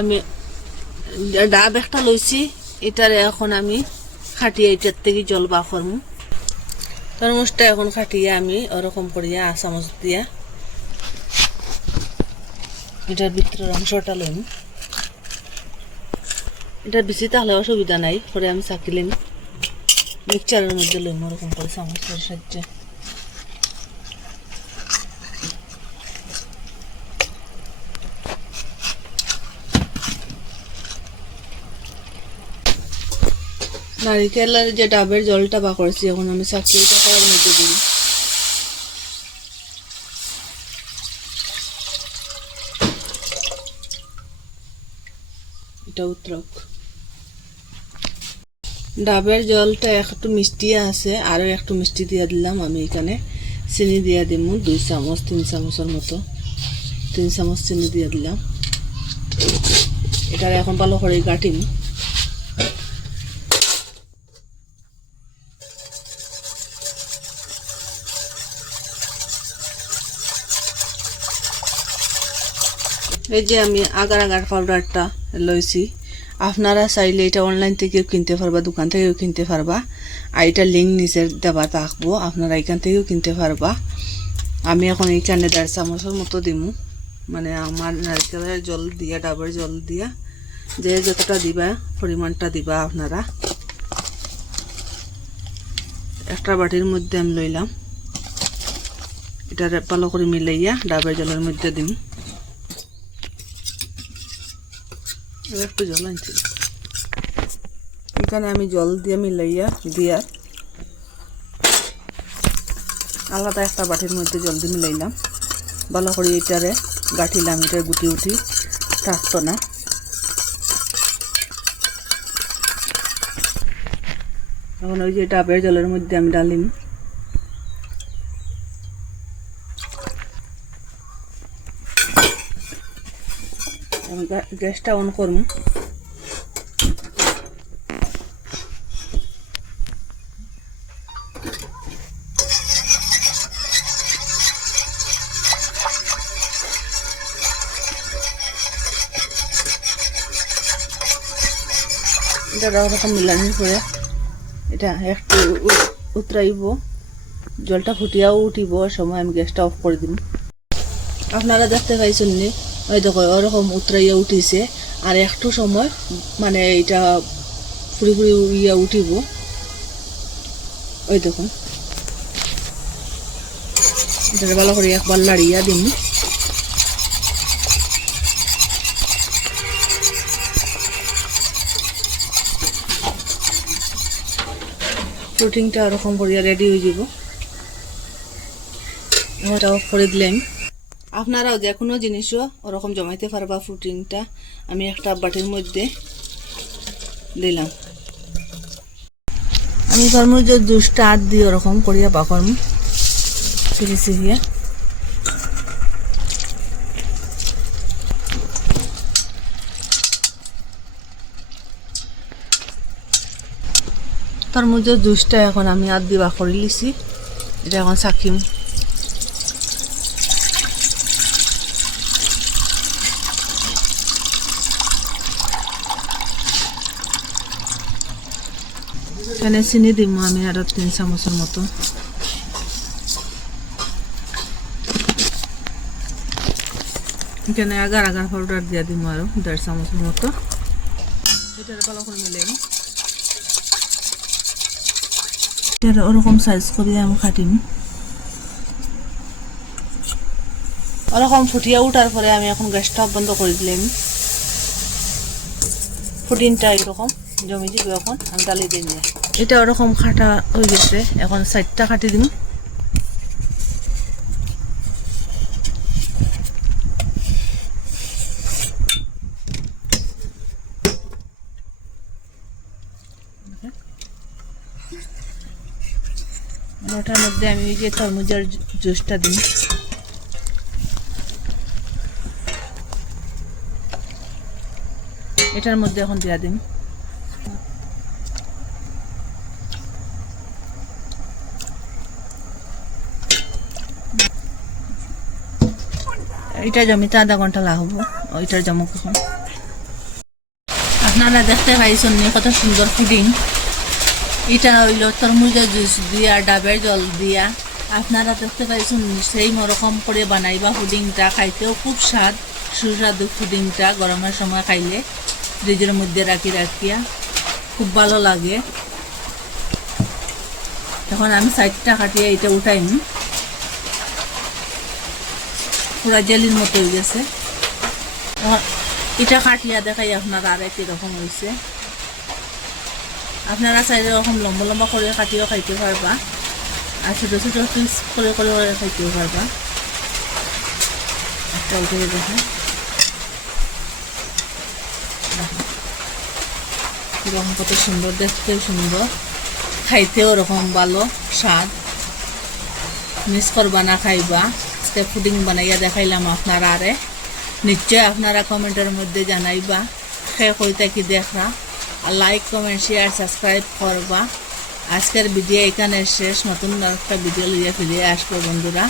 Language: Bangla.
আমি ডাব একটা লইছি, এটারে এখন আমি খাটিয়ে এটার থেকে জল বা করমু। তরমুজটা এখন খাটিয়ে আমি ওরকম করিয়া চামচ দিয়া এটার ভিতরের অংশটা লইম। এটা বেশি তাহলে অসুবিধা নাই, পরে আমি চাকি চাকিলেন মিক্সচারের মধ্যে লইম ওরকম করে চামচের সাহায্যে। নারিকেলের যে ডাবের জলটা বা করেছি, এখন আমি চাকরিটা করার মধ্যে দিই। এটা উত্তরক। ডাবের জলটা একটু মিষ্টি আছে, আরও একটু মিষ্টি দিয়ে দিলাম আমি এখানে। চিনি দিয়ে দিব দুই চামচ, তিন চামচের মতো। তিন চামচ চিনি দিয়ে দিলাম। এটার এখন ভালো করে গাটিম এই যে আমি আগার আগার পাউডারটা লইছি, আপনারা চাইলে এটা অনলাইন থেকেও কিনতে পারবা, দোকান থেকেও কিনতে পারবা। আর এটা লিঙ্ক নিজের দেওয়া থাকব, আপনারা এখান থেকেও কিনতে পারবা। আমি এখন এইখানে দেড় চামচের মতো দিমু। মানে আমার নারকেলের জল দিয়া, ডাবের জল দিয়া, যে যতটা দিবা, পরিমাণটা দিবা আপনারা। একটা বাটির মধ্যে আমি লইলাম। এটা ভালো করে মিলাইয়া ডাবের জলের মধ্যে দিম। একটু জল আনছি। এখানে আমি জল দিয়ে মিলাইয়া দিয়া আলাদা একটা বাটির মধ্যে জল দিয়ে মিলাইলাম ভালো করে এটারে গাঠিলাম এটা গুটি উঠি, থাকতো না। এখন ওই যে ডাবের জলের মধ্যে আমি ডালিম। গ্যাসটা অন করব এটা পরে এটা একটু উতরাইব। জলটা ফুটিয়াও উঠিব। সময় আমি গ্যাসটা অফ করে দিম। আপনারা দেখতে পাইছেন ওই দেখো ওরকম উতরাইয়া উঠিছে, আর একটু সময় মানে এটা ফুরি ফুরি ইয়া উঠিব। ওই দেখুন এটা ভালো করে একবার লাড়িয়া দিন। প্রোটিনটা ওরকম করিয়া রেডি হয়ে যাব। ওটা অফ করে দিলাম। আপনারাও যে কোনো জিনিসও ওরকম জমাইতে পারবা প্রোটিনটা আমি একটা বাটির মধ্যে দিলাম। আমি তরমুজের জুসটা আট দিয়ে ওরকম করিয়া পাকরম সিঁড়ি সিঁড়িয়া। তরমুজের জুসটা এখন আমি আট দিয়ে বাকরি লিছি। এটা এখন চাকিম এখানে চিনি দিম আমি আরও তিন চামচের মতো। এখানে আগার আগার পাউডার দিয়ে দিম আরও দেড় চামচের মতো। এটা ভালো করে এটা ওরকম সাইজ করে আমি কাটিম। ওরকম ফুটিয়া উঠার পরে আমি এখন গ্যাসটা বন্ধ করে দিলাম। ফুটিনটা এরকম, জমি দিবে এখন, আমি ডালি দিন এটা ওরকম খাটা হয়ে গেছে। এখন সাইডটা কাটি দিন। ওটার মধ্যে আমি ওই যে তরমুজের জুসটা দিই এটার মধ্যে এখন দিয়া দিন। এটা জমিতে আধা ঘণ্টা লাগবো ওইটার জমক এখন আপনারা দেখতে পাইছেন কত সুন্দর পুডিং। এটা হইল তরমুজের জুস দিয়া, ডাবের জল দিয়া। আপনারা দেখতে পাইছেন সেই মরকম করে বানাইবা পুডিংটা। খাইতেও খুব স্বাদ, সুস্বাদু পুডিংটা গরমের সময় খাইলে। ফ্রিজের মধ্যে রাখি রাখিয়া খুব ভালো লাগে। তখন আমি সাইডটা কাটিয়ে এটা উঠাইম। পুরা জেলির মতো হয়ে গেছে। এটা কাটলিয়া দেখাই আপনারা আর কীরকম হয়েছে। আপনারা চাইলে এরকম লম্বা লম্বা করে কাটিও খাইতে পারবা। আর ছোটো ছোটো পিস করে করে করে খাইতেও পারবা। একটা উঠে দেখে এরকম কত সুন্দর, দেখতেও সুন্দর। খাইতেও ওরকম ভালো স্বাদ। মিস করবা না, খাইবা। আজকে পুডিং বানাইয়া দেখাইলাম আপনারা আরে নিশ্চয় আপনারা কমেন্টের মধ্যে জানাইবা, সে কইতা কি দেখরা। আর লাইক কমেন্ট শেয়ার সাবস্ক্রাইব করবা। আজকের ভিডিও এখানে শেষ, নতুন একটা ভিডিও লিয়ে ফিরে আসব বন্ধুরা।